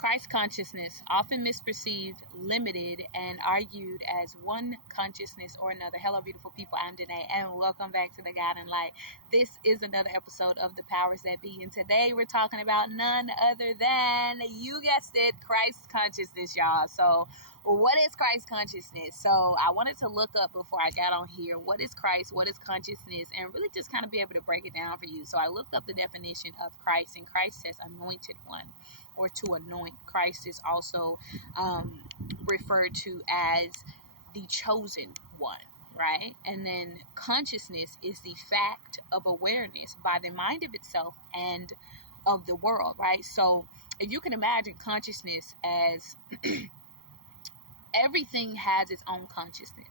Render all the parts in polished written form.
Christ consciousness, often misperceived, limited, and argued as one consciousness or another. Hello, beautiful people. I'm Danae, and welcome back to the Guiding Light. This is another episode of The Powers That Be, and today we're talking about none other than, you guessed it, Christ consciousness, y'all. So, what is Christ consciousness? So, I wanted to look up before I got on here, what is Christ, what is consciousness, and really just kind of be able to break it down for you. So, I looked up the definition of Christ, and Christ says anointed one, or to anoint. Christ is also referred to as the chosen one, right? And then consciousness is the fact of awareness by the mind of itself and of the world, right? So if you can imagine consciousness as everything has its own consciousness,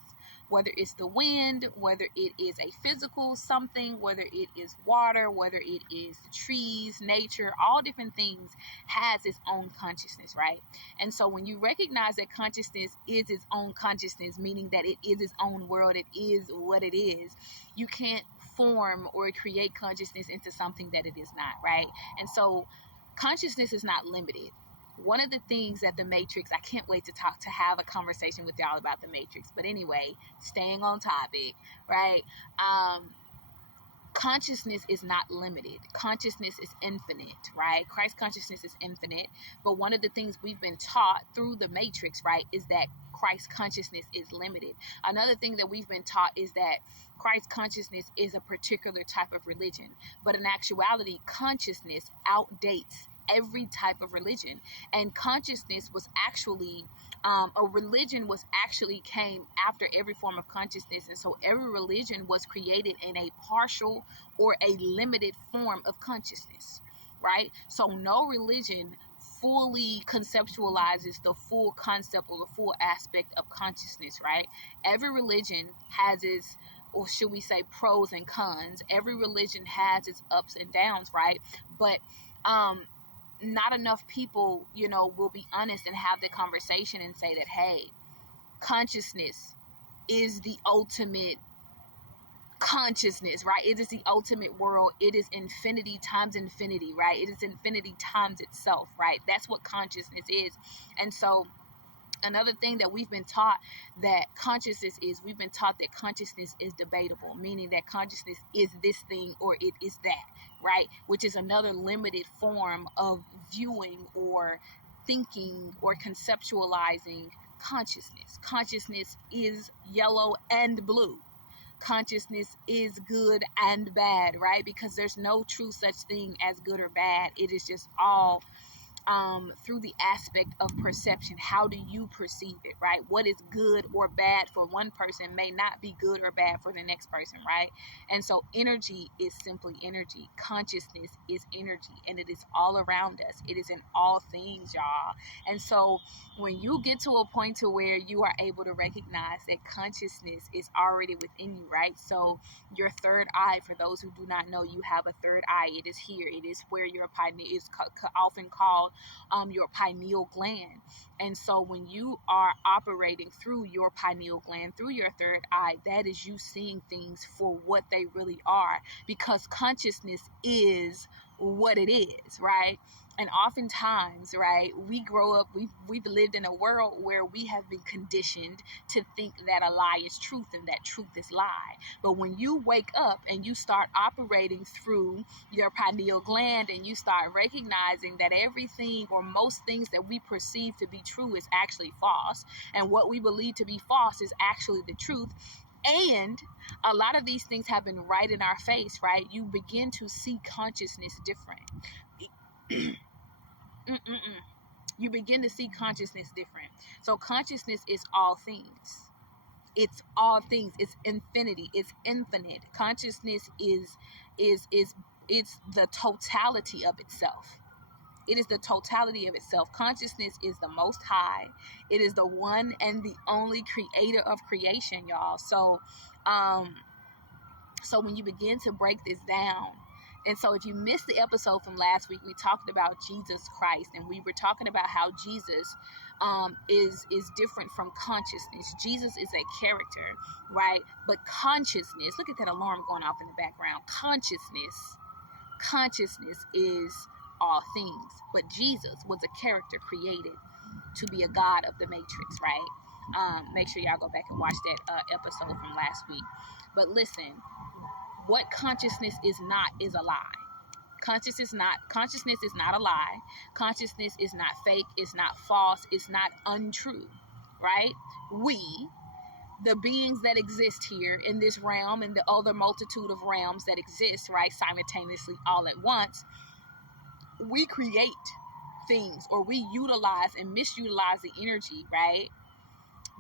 whether it's the wind, whether it is a physical something, whether it is water, whether it is the trees, nature, all different things has its own consciousness, right? And so when you recognize that consciousness is its own consciousness, meaning that it is its own world, it is what it is, you can't form or create consciousness into something that it is not, right? And so consciousness is not limited. One of the things that the Matrix, I can't wait to have a conversation with y'all about the Matrix. But anyway, staying on topic, right? Consciousness is not limited. Consciousness is infinite, right? Christ consciousness is infinite. But one of the things we've been taught through the Matrix, right, is that Christ consciousness is limited. Another thing that we've been taught is that Christ consciousness is a particular type of religion. But in actuality, consciousness outdates every type of religion. And consciousness was actually a religion was actually came after every form of consciousness. And so every religion was created in a partial or a limited form of consciousness, right? So no religion fully conceptualizes the full concept or the full aspect of consciousness, right? Every religion has its, or should we say, pros and cons. Every religion has its ups and downs, right? But not enough people, will be honest and have the conversation and say that, hey, consciousness is the ultimate consciousness, right? It is the ultimate world. It is infinity times infinity, right? It is infinity times itself, right? That's what consciousness is. And so another thing that we've been taught that consciousness is, we've been taught that consciousness is debatable, meaning that consciousness is this thing or it is that, right? Which is another limited form of viewing or thinking or conceptualizing consciousness. Consciousness is yellow and blue. Consciousness is good and bad, right? Because there's no true such thing as good or bad. It is just all through the aspect of perception. How do you perceive it, right? What is good or bad for one person may not be good or bad for the next person, right? And so energy is simply energy. Consciousness is energy, and it is all around us. It is in all things, y'all. And so when you get to a point to where you are able to recognize that consciousness is already within you, right? So your third eye, for those who do not know, you have a third eye. It is here. It is where your pineal is often called your pineal gland. And so when you are operating through your pineal gland, through your third eye, that is you seeing things for what they really are, because consciousness is what it is, right? And oftentimes, right, we grow up, we've lived in a world where we have been conditioned to think that a lie is truth and that truth is lie. But when you wake up and you start operating through your pineal gland and you start recognizing that everything or most things that we perceive to be true is actually false, and what we believe to be false is actually the truth, and a lot of these things have been right in our face, right? You begin to see consciousness different. You begin to see consciousness different. So consciousness is all things. It's all things. It's infinity. It's infinite. Consciousness is it's the totality of itself. It is the totality of itself. Consciousness is the most high. It is the one and the only creator of creation, y'all. So when you begin to break this down, and so if you missed the episode from last week, we talked about Jesus Christ, and we were talking about how Jesus is different from consciousness. Jesus is a character, right? But consciousness, look at that alarm going off in the background. Consciousness is all things. But Jesus was a character created to be a God of the Matrix, right? Make sure y'all go back and watch that episode from last week. But listen, what consciousness is not is a lie. Consciousness is not a lie. Consciousness is not fake. It's not false. It's not untrue, right? We, the beings that exist here in this realm and the other multitude of realms that exist, right, simultaneously all at once, we create things, or we utilize and misutilize the energy, right?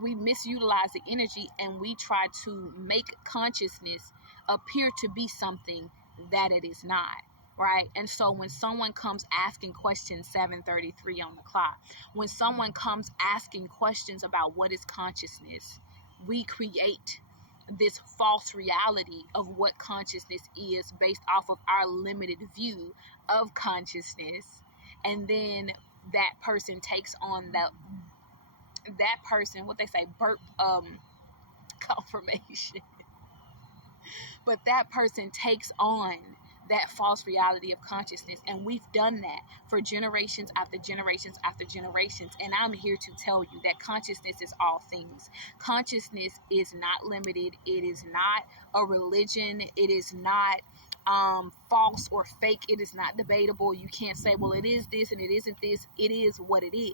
We misutilize the energy and we try to make consciousness appear to be something that it is not, right? And so when someone comes asking questions, 7:33 on the clock, when someone comes asking questions about what is consciousness, we create this false reality of what consciousness is based off of our limited view of consciousness. And then that person takes on that person, what they say, burp confirmation. But that person takes on that false reality of consciousness, and we've done that for generations after generations after generations. And I'm here to tell you that consciousness is all things. Consciousness is not limited. It is not a religion. It is not false or fake. It is not debatable. You can't say, well, it is this and it isn't this. It is what it is.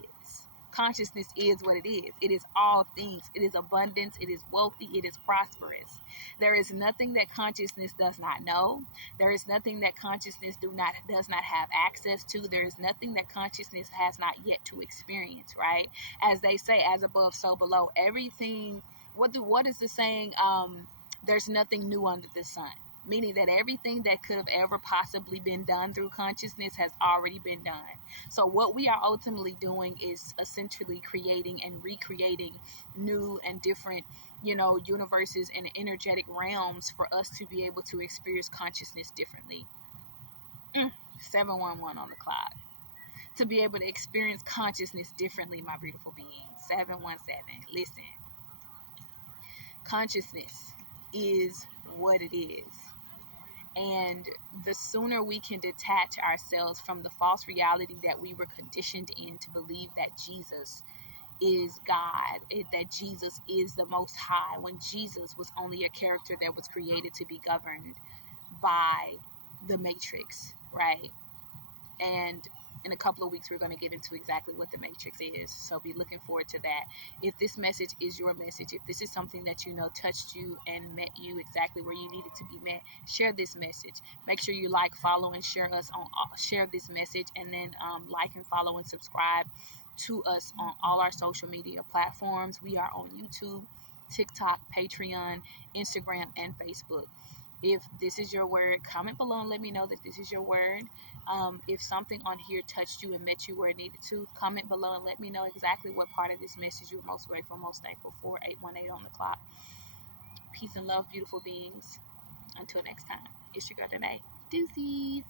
Consciousness is what it is. It is all things. It is abundance. It is wealthy. It is prosperous. There is nothing that consciousness does not know. There is nothing that consciousness does not have access to. There is nothing that consciousness has not yet to experience, right? As they say, as above, so below. Everything, what is the saying? There's nothing new under the sun. Meaning that everything that could have ever possibly been done through consciousness has already been done. So what we are ultimately doing is essentially creating and recreating new and different, universes and energetic realms for us to be able to experience consciousness differently. 711 on the clock. To be able to experience consciousness differently, my beautiful beings. 717. Listen. Consciousness is what it is. And the sooner we can detach ourselves from the false reality that we were conditioned in to believe that Jesus is God, that Jesus is the Most High, when Jesus was only a character that was created to be governed by the Matrix, right? And in a couple of weeks, we're going to get into exactly what the Matrix is. So be looking forward to that. If this message is your message, if this is something that touched you and met you exactly where you needed to be met, share this message. Make sure you like, follow, and share this message, and then like and follow and subscribe to us on all our social media platforms. We are on YouTube, TikTok, Patreon, Instagram, and Facebook. If this is your word, comment below and let me know that this is your word. If something on here touched you and met you where it needed to, comment below and let me know exactly what part of this message you're most grateful, most thankful for. 818 on the clock. Peace and love, beautiful beings. Until next time, it's your girl Danae. Deuces.